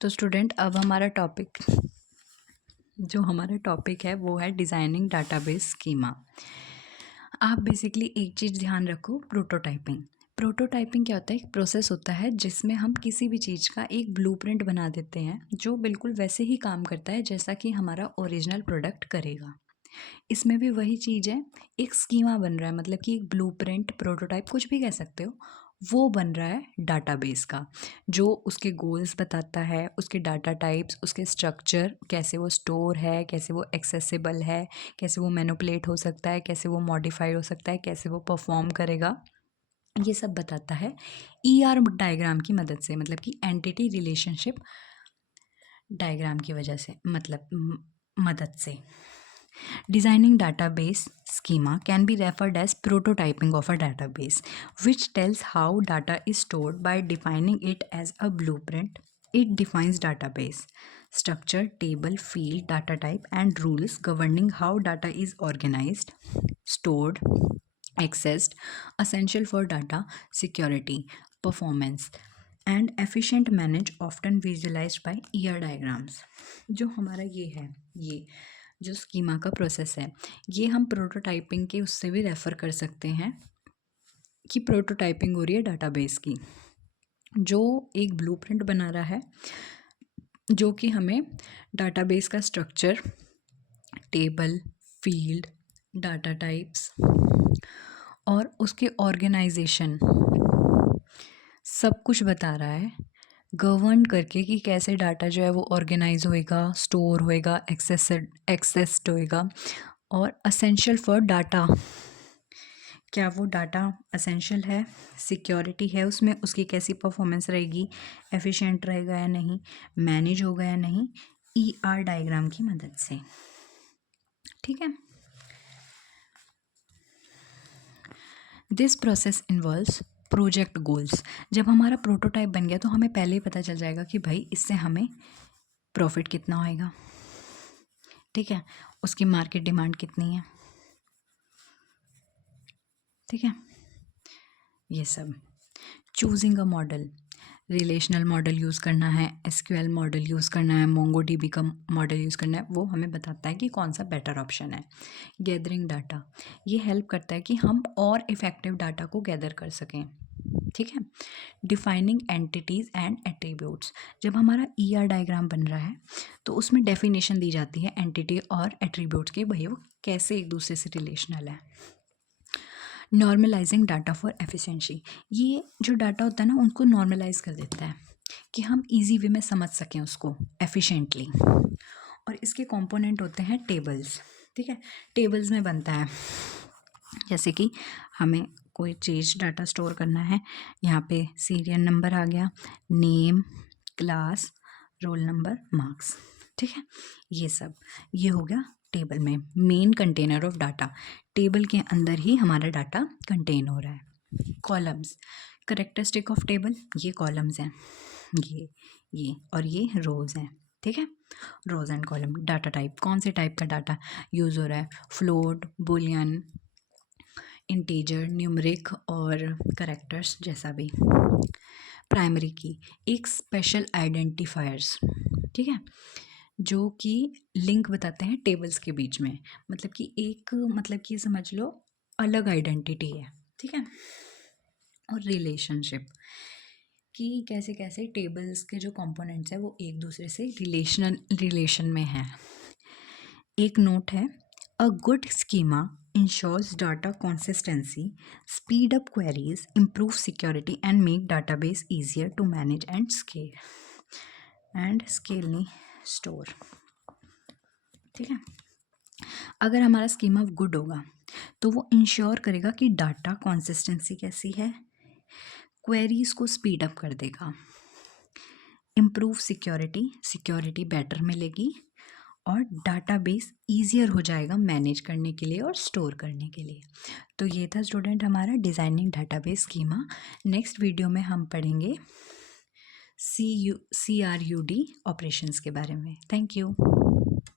तो स्टूडेंट अब हमारा टॉपिक है वो है डिज़ाइनिंग डाटाबेस स्कीमा। आप बेसिकली एक चीज़ ध्यान रखो, प्रोटोटाइपिंग। प्रोटोटाइपिंग क्या होता है? एक प्रोसेस होता है जिसमें हम किसी भी चीज़ का एक ब्लूप्रिंट बना देते हैं जो बिल्कुल वैसे ही काम करता है जैसा कि हमारा ओरिजिनल प्रोडक्ट करेगा। इसमें भी वही चीज़ है, एक स्कीमा बन रहा है, मतलब कि एक ब्लूप्रिंट, प्रोटोटाइप कुछ भी कह सकते हो, वो बन रहा है डाटाबेस का, जो उसके गोल्स बताता है, उसके डाटा टाइप्स, उसके स्ट्रक्चर, कैसे वो स्टोर है, कैसे वो एक्सेसिबल है, कैसे वो मैनिपुलेट हो सकता है, कैसे वो मॉडिफाई हो सकता है, कैसे वो परफॉर्म करेगा, ये सब बताता है ईआर डायग्राम की मदद से, मतलब कि एंटिटी रिलेशनशिप डायग्राम की वजह से, मदद से। Designing database schema can be referred as prototyping of a database, which tells how data is stored by defining it as a blueprint. It defines database structure, table, field, data type, and rules governing how data is organized, stored, accessed, essential for data security, performance, and efficient manage, often visualized by ER diagrams. जो हमारा ये है, ये जो schema का process है, ये हम प्रोटोटाइपिंग के उससे भी रेफ़र कर सकते हैं कि प्रोटोटाइपिंग हो रही है डाटाबेस की, जो एक ब्लूप्रिंट बना रहा है, जो कि हमें डाटाबेस का structure, table, field, data types और उसके ऑर्गेनाइजेशन सब कुछ बता रहा है, गवर्न करके कि कैसे डाटा जो है वो ऑर्गेनाइज होएगा, स्टोर होएगा, एक्सेस्ड होएगा, और असेंशियल फॉर डाटा, क्या वो डाटा असेंशियल है, सिक्योरिटी है उसमें, उसकी कैसी परफॉर्मेंस रहेगी, एफिशिएंट रहेगा या नहीं, मैनेज होगा या नहीं, ईआर डायग्राम की मदद से। ठीक है। This process involves project goals. जब हमारा प्रोटोटाइप बन गया तो हमें पहले ही पता चल जाएगा कि भाई इससे हमें प्रॉफिट कितना होएगा, ठीक है, उसकी मार्केट डिमांड कितनी है, ठीक है, ये सब। Choosing a model, relational model use करना है, एसक्यूएल मॉडल यूज़ करना है, मोंगोडीबी का मॉडल यूज़ करना है, वो हमें बताता है कि कौन सा बेटर ऑप्शन है। गैदरिंग डाटा, ये हेल्प करता है कि हम और इफ़ेक्टिव डाटा को गैदर कर सकें, ठीक है। डिफाइनिंग एंटिटीज़ एंड एट्रीब्यूट्स, जब हमारा ईआर डायग्राम बन रहा है तो उसमें डेफिनेशन दी जाती है एंटिटी और एट्रीब्यूट्स की, भाई वो कैसे एक दूसरे से रिलेशनल है। नॉर्मलाइजिंग डाटा फॉर एफिशिएंसी, ये जो डाटा होता है ना उनको नॉर्मलाइज कर देता है कि हम इजी वे में समझ सकें उसको एफिशिएंटली। और इसके कंपोनेंट होते हैं टेबल्स, ठीक है। टेबल्स में बनता है, जैसे कि हमें कोई चीज़ डाटा स्टोर करना है, यहाँ पे सीरियल नंबर आ गया, name, class, roll number, marks, ठीक है, ये सब, ये हो गया टेबल में main container of data. Table के अंदर ही हमारा डाटा कंटेन हो रहा है। कॉलम्स, करेक्टरिस्टिक ऑफ टेबल, ये कॉलम्स हैं, ये और ये रोज़ हैं, ठीक है। रोज़ एंड कॉलम। डाटा टाइप, कौन से टाइप का डाटा यूज़ हो रहा है, फ्लोट, बुलियन, इंटीजर, न्यूमरिक और करेक्टर्स जैसा भी। प्राइमरी की, एक स्पेशल आइडेंटिफायर्स, ठीक है, जो कि लिंक बताते हैं टेबल्स के बीच में, मतलब कि एक, मतलब कि समझ लो अलग आइडेंटिटी है, ठीक है। और रिलेशनशिप, कि कैसे कैसे टेबल्स के जो कंपोनेंट्स हैं वो एक दूसरे से रिलेशन में हैं। एक नोट है, a good schema ensures data consistency, speed up queries, improve security and make database easier to manage and scale नहीं, store, ठीक है। अगर हमारा स्कीमा गुड होगा तो वो इंश्योर करेगा कि डाटा कंसिस्टेंसी कैसी है, क्वेरीज को स्पीड अप कर देगा, इम्प्रूव सिक्योरिटी बेटर मिलेगी, और डाटाबेस ईजियर हो जाएगा मैनेज करने के लिए और स्टोर करने के लिए। तो ये था स्टूडेंट हमारा designing database schema. Next video में हम पढ़ेंगे CRUD ऑपरेशंस के बारे में। Thank you.